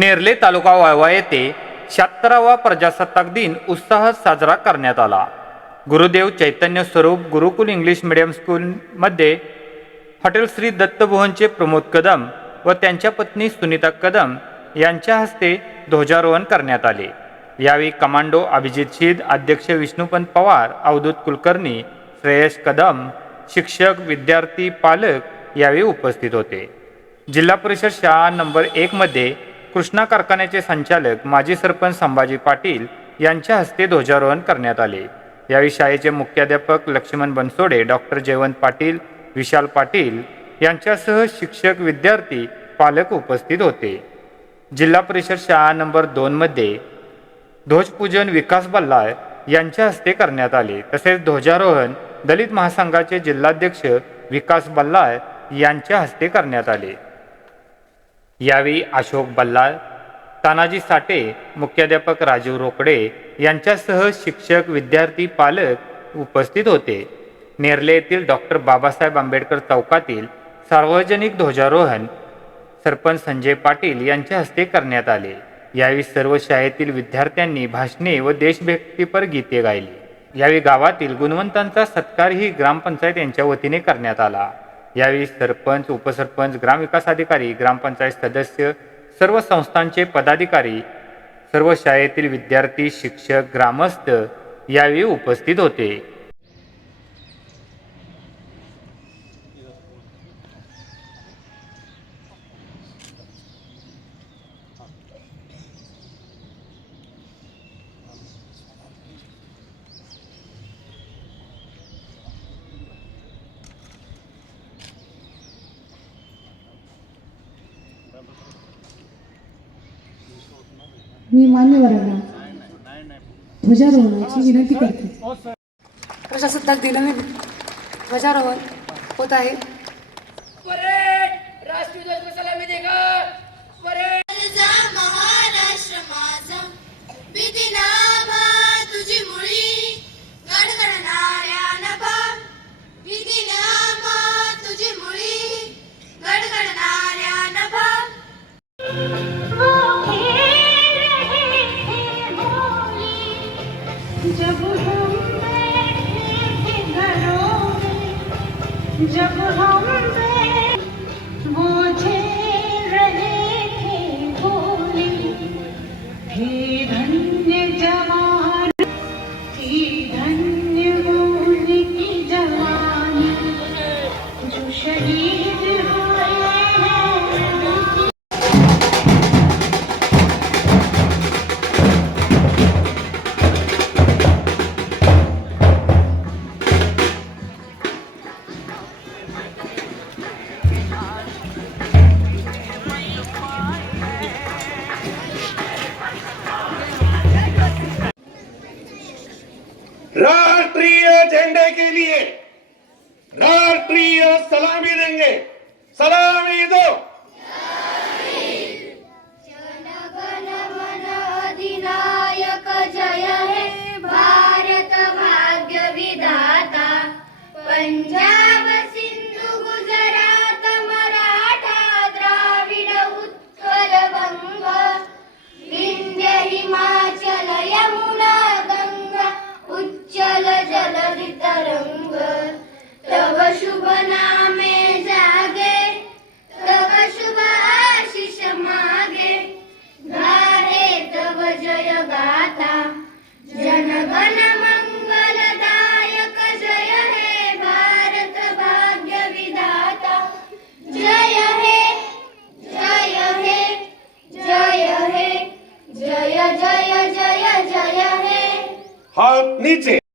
नेरले तालुका वाळवा येथे शहात्तरावा प्रजासत्ताक दिन उत्साहात साजरा करण्यात आला. गुरुदेव चैतन्य स्वरूप गुरुकुल इंग्लिश मिडियम स्कूलमध्ये हॉटेल श्री दत्तभुवनचे प्रमोद कदम व त्यांच्या पत्नी सुनीता कदम यांच्या हस्ते ध्वजारोहण करण्यात आले. यावेळी कमांडो अभिजित शिद अध्यक्ष विष्णुपंत पवार अवधूत कुलकर्णी श्रेयस कदम शिक्षक विद्यार्थी पालक यावेळी उपस्थित होते. जिल्हा परिषद शाळा नंबर एकमध्ये कृष्णा कारखान्याचे संचालक माजी सरपंच संभाजी पाटील यांच्या हस्ते ध्वजारोहण करण्यात आले. यावेळी शाळेचे मुख्याध्यापक लक्ष्मण बनसोडे डॉक्टर जयवंत पाटील विशाल पाटील यांच्यासह शिक्षक विद्यार्थी पालक उपस्थित होते. जिल्हा परिषद शाळा नंबर दोनमध्ये ध्वजपूजन विकास बल्लाळ यांच्या हस्ते करण्यात आले. तसेच ध्वजारोहण दलित महासंघाचे जिल्हाध्यक्ष विकास बल्लाळ यांच्या हस्ते करण्यात आले. यावेळी अशोक बल्लाळ तानाजी साठे मुख्याध्यापक राजीव रोकडे यांच्यासह शिक्षक विद्यार्थी पालक उपस्थित होते. नेरले येथील डॉक्टर बाबासाहेब आंबेडकर चौकातील सार्वजनिक ध्वजारोहण सरपंच संजय पाटील यांच्या हस्ते करण्यात आले. यावेळी सर्व शाळेतील विद्यार्थ्यांनी भाषणे व देशभक्तीपर गीते गायली. यावेळी गावातील गुणवंतांचा सत्कारही ग्रामपंचायत यांच्या वतीने करण्यात आला. यावेळी सरपंच उपसरपंच ग्रामविकास अधिकारी ग्रामपंचायत सदस्य सर्व संस्थांचे पदाधिकारी सर्व शाळेतील विद्यार्थी शिक्षक ग्रामस्थ यावेळी उपस्थित होते. मी मान्यवरांना ध्वजारोहणाची विनंती करते. प्रजासत्ताक दिनाने ध्वजारोहण होत आहे. राष्ट्रीय ध्वज सलामी देगा महाराष्ट्र माझा. जब हम बैठे थे घरों में जब हम झंडे के लिए। राष्ट्रीय सलामी देंगे। सलामी दो। নিচে।